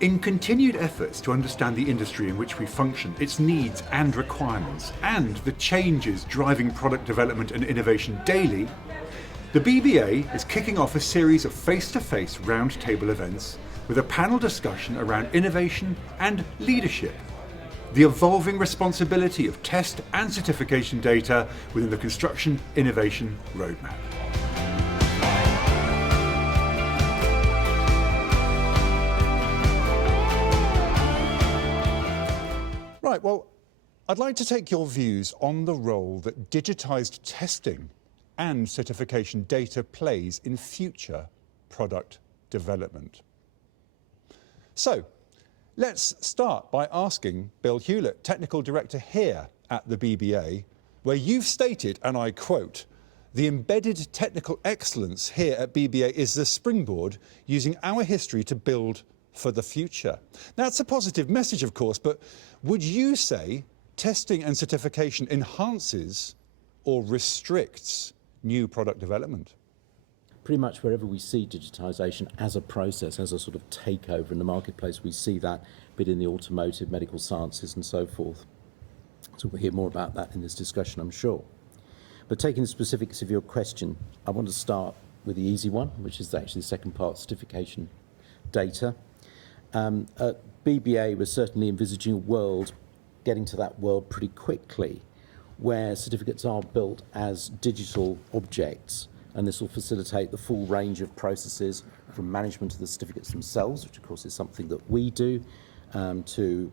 In continued efforts to understand the industry in which we function, its needs and requirements, and the changes driving product development and innovation daily, the BBA is kicking off a series of face-to-face roundtable events with a panel discussion around innovation and leadership, the evolving responsibility of test and certification data within the construction innovation roadmap. Right, well, I'd like to take your views on the role that digitised testing and certification data plays in future product development. So, let's start by asking Bill Hewlett, Technical Director here at the BBA, where you've stated, and I quote, "The embedded technical excellence here at BBA is the springboard using our history to build for the future." Now, it's a positive message, of course, but would you say testing and certification enhances or restricts new product development? Pretty much wherever we see digitisation as a process, as a sort of takeover in the marketplace, we see that bit in the automotive, medical sciences and so forth. So we'll hear more about that in this discussion, I'm sure. But taking the specifics of your question, I want to start with the easy one, which is actually the second part, certification data. At BBA, we're certainly envisaging a world, getting to that world pretty quickly, where certificates are built as digital objects, and this will facilitate the full range of processes from management of the certificates themselves, which of course is something that we do, to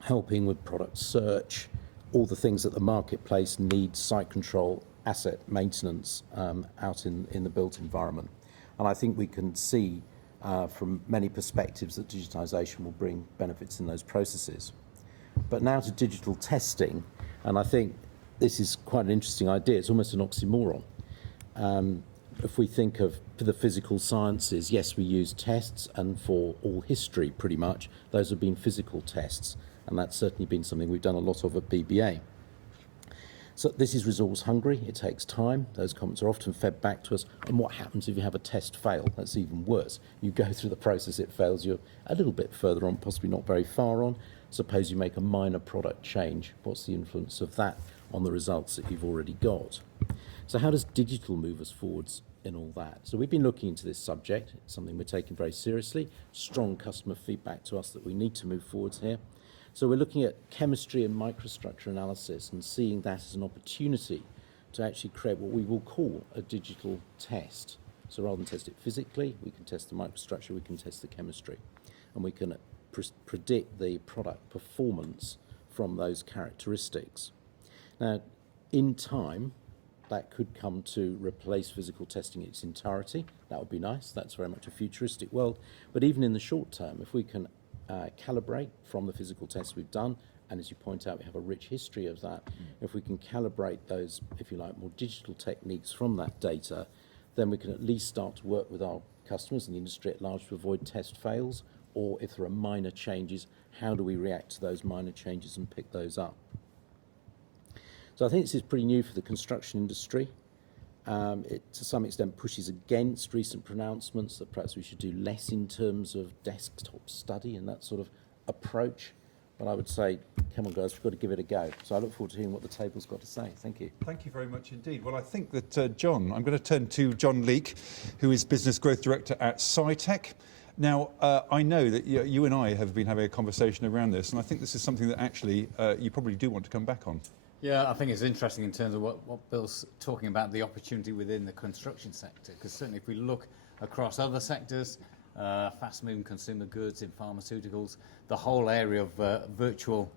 helping with product search, all the things that the marketplace needs, site control, asset maintenance out in the built environment. And I think we can see from many perspectives that digitisation will bring benefits in those processes. But now to digital testing, and I think this is quite an interesting idea. It's almost an oxymoron. If we think of the physical sciences, yes, we use tests, and for all history pretty much, those have been physical tests, and that's certainly been something we've done a lot of at BBA. So this is resource hungry, it takes time, those comments are often fed back to us, and what happens if you have a test fail? That's even worse. You go through the process, it fails, you're a little bit further on, possibly not very far on. Suppose you make a minor product change, what's the influence of that on the results that you've already got? So how does digital move us forwards in all that? So we've been looking into this subject, it's something we're taking very seriously, strong customer feedback to us that we need to move forwards here. So we're looking at chemistry and microstructure analysis and seeing that as an opportunity to actually create what we will call a digital test. So rather than test it physically, we can test the microstructure, we can test the chemistry, and we can predict the product performance from those characteristics. Now, in time, that could come to replace physical testing in its entirety. That would be nice. That's very much a futuristic world. But even in the short term, if we can calibrate from the physical tests we've done, and as you point out, we have a rich history of that. If we can calibrate those, if you like, more digital techniques from that data, then we can at least start to work with our customers and the industry at large to avoid test fails, or if there are minor changes, how do we react to those minor changes and pick those up? So I think this is pretty new for the construction industry. It, to some extent, pushes against recent pronouncements that perhaps we should do less in terms of desktop study and that sort of approach. But I would say, come on guys, we've got to give it a go. So I look forward to hearing what the table's got to say. Thank you. Thank you very much indeed. Well, I think that John, I'm going to turn to John Leake, who is Business Growth Director at Scitec. Now, I know that you and I have been having a conversation around this, and I think this is something that actually you probably do want to come back on. Yeah, I think it's interesting in terms of what Bill's talking about, the opportunity within the construction sector, because certainly if we look across other sectors, fast-moving consumer goods, in pharmaceuticals, the whole area of virtual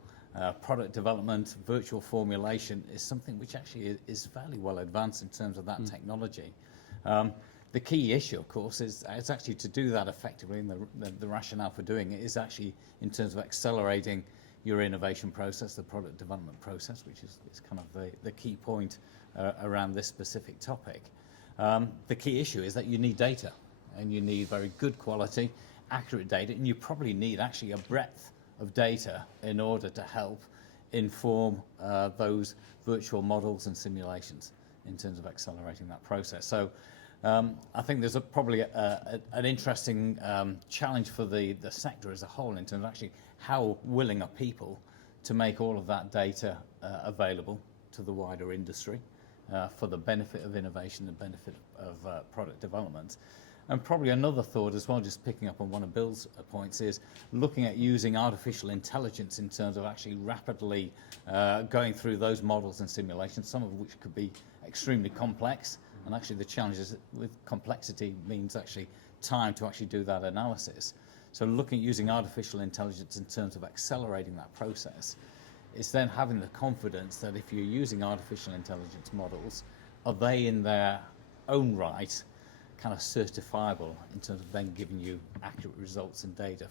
product development, virtual formulation is something which actually is fairly well advanced in terms of that technology. The key issue, of course, is actually to do that effectively, and the rationale for doing it is actually in terms of accelerating your innovation process, the product development process, which is kind of the key point around this specific topic. The key issue is that you need data, and you need very good quality, accurate data, and you probably need actually a breadth of data in order to help inform those virtual models and simulations in terms of accelerating that process. So I think there's probably an interesting challenge for the sector as a whole in terms of actually how willing are people to make all of that data available to the wider industry for the benefit of innovation and benefit of product development. And probably another thought as well, just picking up on one of Bill's points, is looking at using artificial intelligence in terms of actually rapidly going through those models and simulations, some of which could be extremely complex. And actually the challenges with complexity means actually time to actually do that analysis. So looking at using artificial intelligence in terms of accelerating that process is then having the confidence that if you're using artificial intelligence models, are they in their own right kind of certifiable in terms of then giving you accurate results and data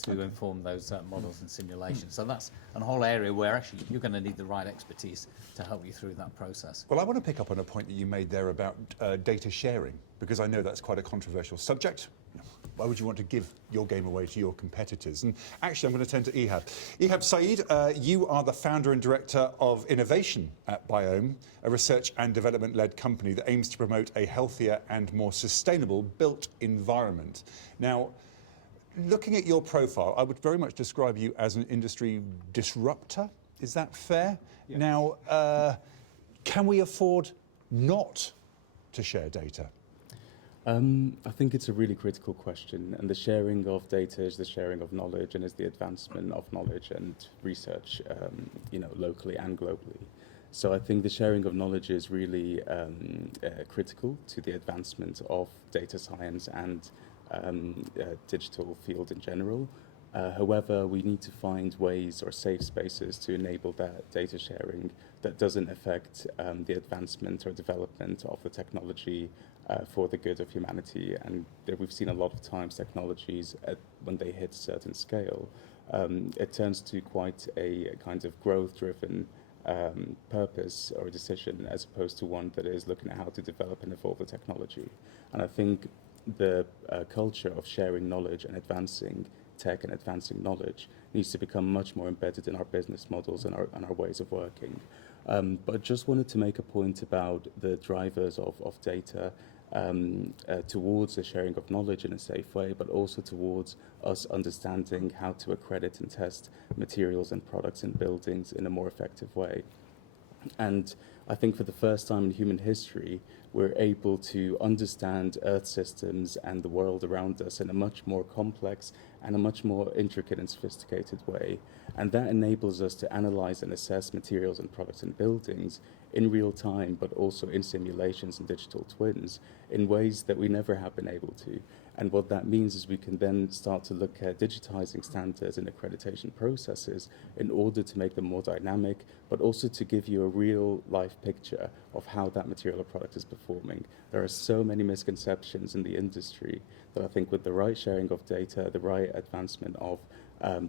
to inform those models and simulations. So that's a whole area where actually you're going to need the right expertise to help you through that process. Well, I want to pick up on a point that you made there about data sharing, because I know that's quite a controversial subject. Why would you want to give your game away to your competitors? And actually, I'm going to turn to Ehab. Ehab Saeed, you are the founder and director of innovation at Biome, a research and development-led company that aims to promote a healthier and more sustainable built environment. Now, looking at your profile, I would very much describe you as an industry disruptor. Is that fair? Yes. Now, can we afford not to share data? I think it's a really critical question, and the sharing of data is the sharing of knowledge and is the advancement of knowledge and research, locally and globally. So I think the sharing of knowledge is really critical to the advancement of data science and digital field in general. However, we need to find ways or safe spaces to enable that data sharing that doesn't affect the advancement or development of the technology for the good of humanity. And we've seen a lot of times technologies, when they hit a certain scale, it turns to quite a kind of growth-driven purpose or decision, as opposed to one that is looking at how to develop and evolve the technology. And I think the culture of sharing knowledge and advancing tech and advancing knowledge needs to become much more embedded in our business models and our ways of working. But just wanted to make a point about the drivers of data towards the sharing of knowledge in a safe way, but also towards us understanding how to accredit and test materials and products in buildings in a more effective way. And I think for the first time in human history, we're able to understand Earth systems and the world around us in a much more complex and a much more intricate and sophisticated way. And that enables us to analyze and assess materials and products in buildings in real time, but also in simulations and digital twins in ways that we never have been able to. And what that means is we can then start to look at digitizing standards and accreditation processes in order to make them more dynamic, but also to give you a real life picture of how that material or product is performing. There are so many misconceptions in the industry that I think with the right sharing of data, the right advancement of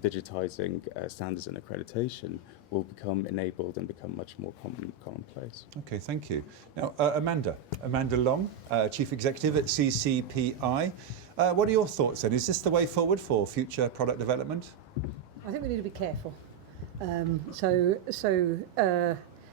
digitizing standards and accreditation will become enabled and become much more commonplace. Okay, thank you. Now, Amanda Long, Chief Executive at Ccpi. What are your thoughts then? Is this the way forward for future product development? I think we need to be careful.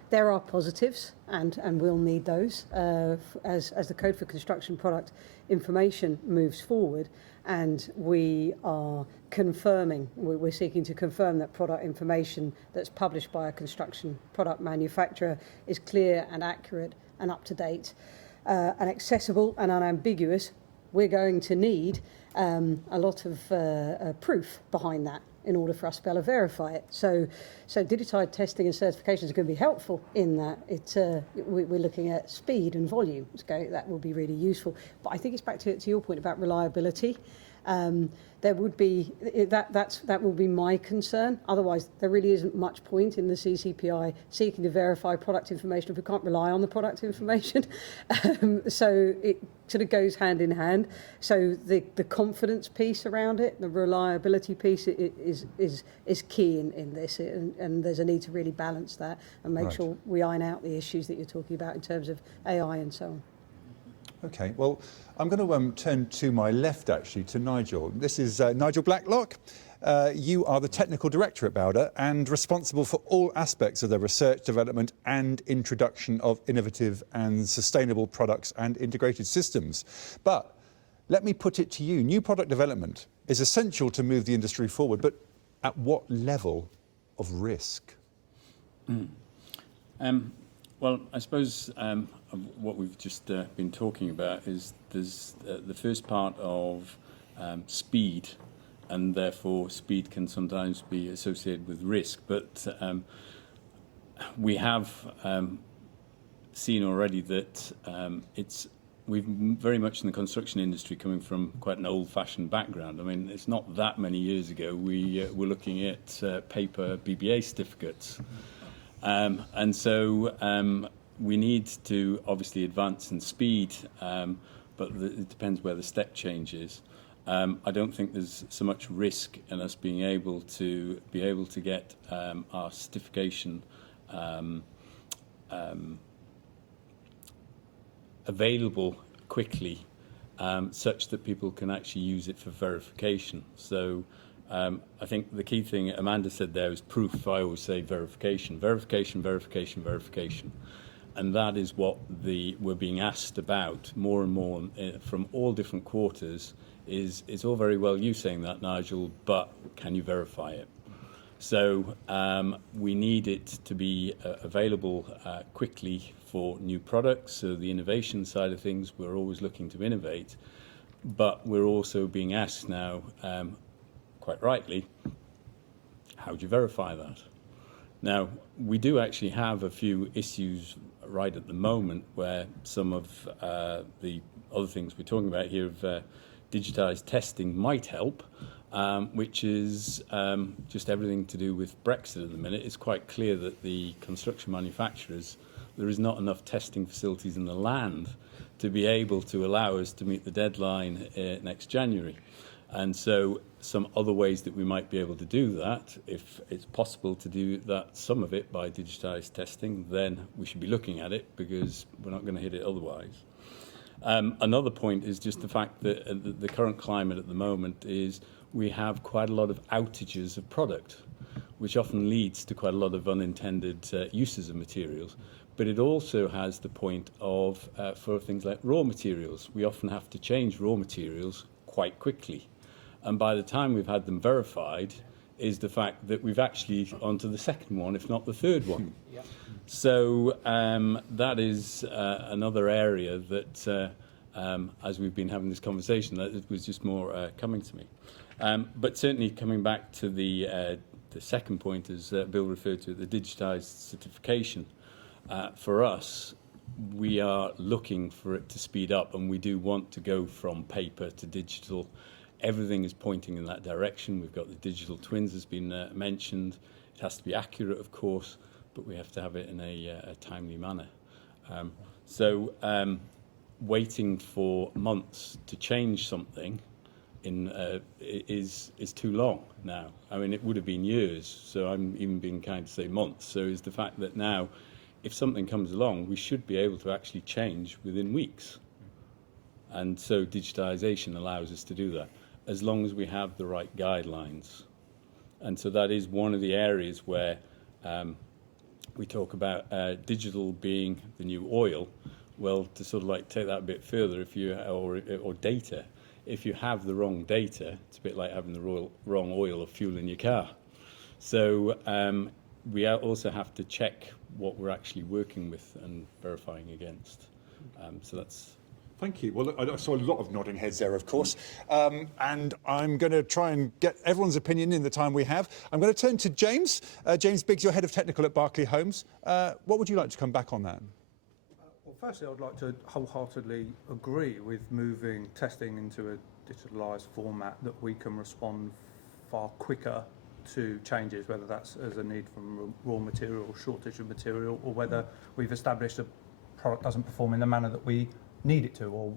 There are positives, and we'll need those as the Code for Construction Product Information moves forward, and we are confirming, we're seeking to confirm that product information that's published by a construction product manufacturer is clear and accurate and up to date and accessible and unambiguous. We're going to need a lot of proof behind that in order for us to be able to verify it. So digitised testing and certifications are going to be helpful in that. We're looking at speed and volume. That will be really useful. But I think it's back to your point about reliability. There would be that will be my concern. Otherwise, there really isn't much point in the CCPI seeking to verify product information if we can't rely on the product information. So it sort of goes hand in hand. So the confidence piece around it, the reliability piece, is key in this, and there's a need to really balance that and make sure we iron out the issues that you're talking about in terms of AI and so on. Okay, well, I'm going to turn to my left, actually, to Nigel. This is Nigel Blacklock. You are the Technical Director at Bowder and responsible for all aspects of the research, development and introduction of innovative and sustainable products and integrated systems. But let me put it to you, new product development is essential to move the industry forward, but at what level of risk? Well, I suppose what we've just been talking about is there's the first part of speed, and therefore speed can sometimes be associated with risk. But we have seen already that we've very much in the construction industry coming from quite an old-fashioned background. I mean, it's not that many years ago we were looking at paper BBA certificates. And so we need to obviously advance in speed, but it depends where the step change is. I don't think there's so much risk in us being able to get our certification available quickly, such that people can actually use it for verification. So I think the key thing Amanda said there is proof. I always say verification, verification, verification, verification. And that is what we're being asked about more and more from all different quarters. It's all very well you saying that, Nigel, but can you verify it? So we need it to be available quickly for new products. So the innovation side of things, we're always looking to innovate, but we're also being asked now, quite rightly, how do you verify that? Now, we do actually have a few issues right at the moment where some of the other things we're talking about here of digitised testing might help, which is just everything to do with Brexit at the minute. It's quite clear that the construction manufacturers, there is not enough testing facilities in the land to be able to allow us to meet the deadline next January. And so some other ways that we might be able to do that, if it's possible to do that, some of it by digitised testing, then we should be looking at it because we're not going to hit it otherwise. Another point is just the fact that the current climate at the moment is we have quite a lot of outages of product, which often leads to quite a lot of unintended uses of materials. But it also has the point of, for things like raw materials, we often have to change raw materials quite quickly. And by the time we've had them verified is the fact that we've actually onto the second one, if not the third one. Yep. So that is another area that, as we've been having this conversation, that it was just more coming to me. But certainly coming back to the second point, as Bill referred to, the digitised certification, for us, we are looking for it to speed up, and we do want to go from paper to digital. Everything is pointing in that direction. We've got the digital twins has been mentioned. It has to be accurate, of course, but we have to have it in a timely manner. So waiting for months to change something is too long now. I mean, it would have been years, so I'm even being kind to say months. So is the fact that now, if something comes along, we should be able to actually change within weeks. And so digitisation allows us to do that, as long as we have the right guidelines. And so that is one of the areas where we talk about digital being the new oil. Well, to sort of like take that a bit further, if you or data, if you have the wrong data, it's a bit like having the wrong oil or fuel in your car. So we also have to check what we're actually working with and verifying against. So that's. Thank you. Well, I saw a lot of nodding heads there, of course. And I'm going to try and get everyone's opinion in the time we have. I'm going to turn to James. James Biggs, you're Head of Technical at Berkeley Homes. What would you like to come back on that? Well, firstly, I'd like to wholeheartedly agree with moving testing into a digitalised format that we can respond far quicker to changes, whether that's as a need from raw material, shortage of material, or whether we've established a product doesn't perform in the manner that we need it to or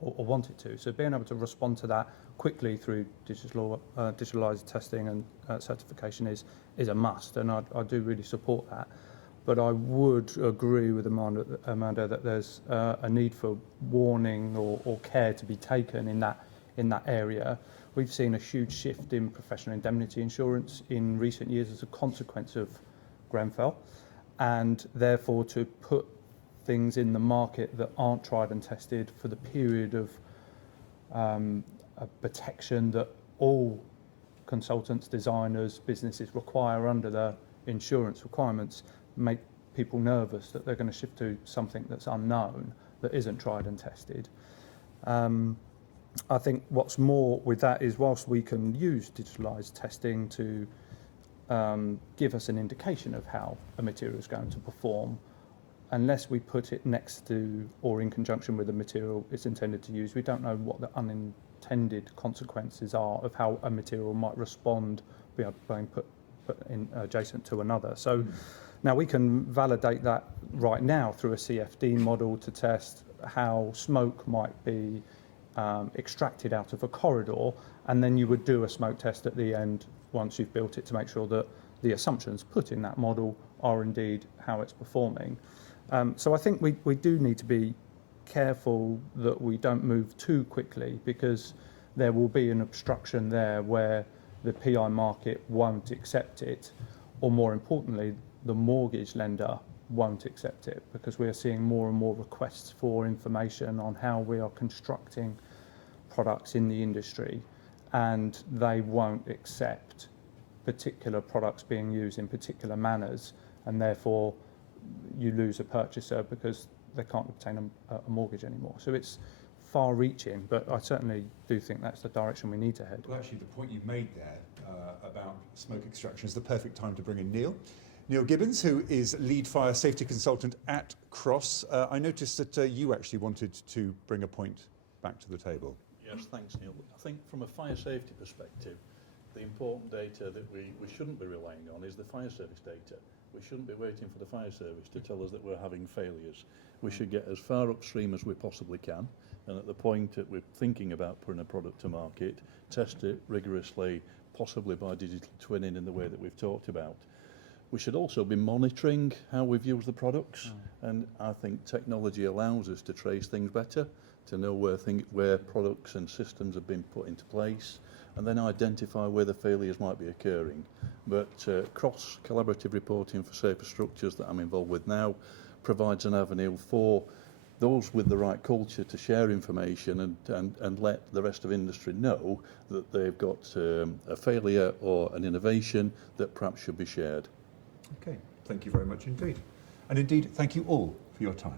want it to. So being able to respond to that quickly through digitalised testing and certification is a must, and I do really support that. but I would agree with Amanda that there's a need for warning or care to be taken in that area. We've seen a huge shift in professional indemnity insurance in recent years as a consequence of Grenfell, and therefore to put things in the market that aren't tried and tested for the period of a protection that all consultants, designers, businesses require under the insurance requirements make people nervous that they're going to shift to something that's unknown, that isn't tried and tested. I think what's more with that is whilst we can use digitalised testing to give us an indication of how a material is going to perform, unless we put it next to or in conjunction with the material it's intended to use, we don't know what the unintended consequences are of how a material might respond being put in adjacent to another. So now we can validate that right now through a CFD model to test how smoke might be extracted out of a corridor, and then you would do a smoke test at the end once you've built it to make sure that the assumptions put in that model are indeed how it's performing. So I think we do need to be careful that we don't move too quickly, because there will be an obstruction there where the PI market won't accept it, or more importantly, the mortgage lender won't accept it, because we are seeing more and more requests for information on how we are constructing products in the industry, and they won't accept particular products being used in particular manners, and therefore you lose a purchaser because they can't obtain a mortgage anymore. So it's far-reaching, but I certainly do think that's the direction we need to head. Well, actually, the point you made there about smoke extraction is the perfect time to bring in Neil. Neil Gibbons, who is lead fire safety consultant at Cross. I noticed that you actually wanted to bring a point back to the table. Yes, thanks, Neil. I think from a fire safety perspective, the important data that we shouldn't be relying on is the fire service data. We shouldn't be waiting for the fire service to tell us that we're having failures. We should get as far upstream as we possibly can, and at the point that we're thinking about putting a product to market, test it rigorously, possibly by digital twinning in the way that we've talked about. We should also be monitoring how we've used the products, and I think technology allows us to trace things better, to know where products and systems have been put into place, and then identify where the failures might be occurring. But cross collaborative reporting for safer structures that I'm involved with now provides an avenue for those with the right culture to share information and let the rest of industry know that they've got a failure or an innovation that perhaps should be shared. Okay, thank you very much indeed. And indeed, thank you all for your time.